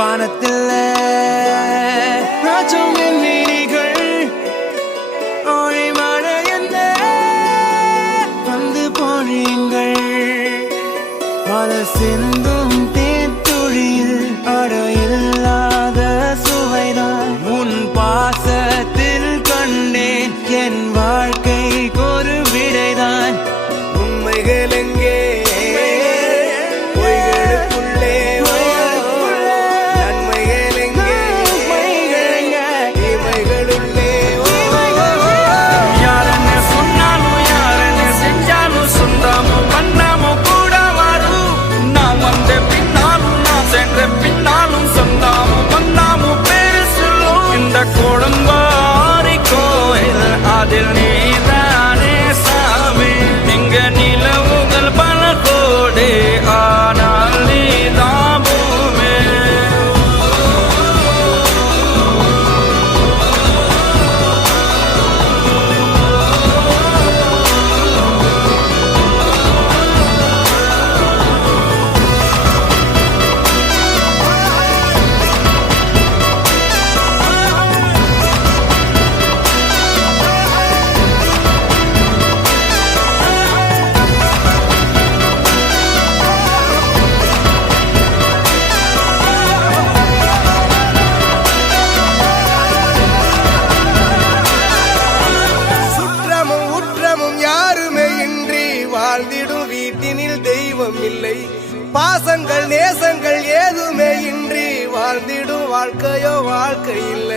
வானத்தில் ராஜம் என் விழிகள் ஒளி மழை என்ன வந்து பொழியுங்கள் பல சிந்தும் தேத்துழியில் அடையில்லாத சுவைதான் உன் பாசத்தில் கண்டேன் என் வாழ்க்கைக்கு ஒரு விடைதான் உண்மைகள் எங்கே கோடம்பாரி கோயில் அதில் நீதானே சாமி இங்க நிலவுகள் பல கோடி ஆனால் நீதான் பூமி வாழ்ந்திடும் வீட்டினில் தெய்வம் இல்லை பாசங்கள் நேசங்கள் ஏதுமே இன்றி வாழ்ந்திடும் வாழ்க்கையோ வாழ்க்கை இல்லை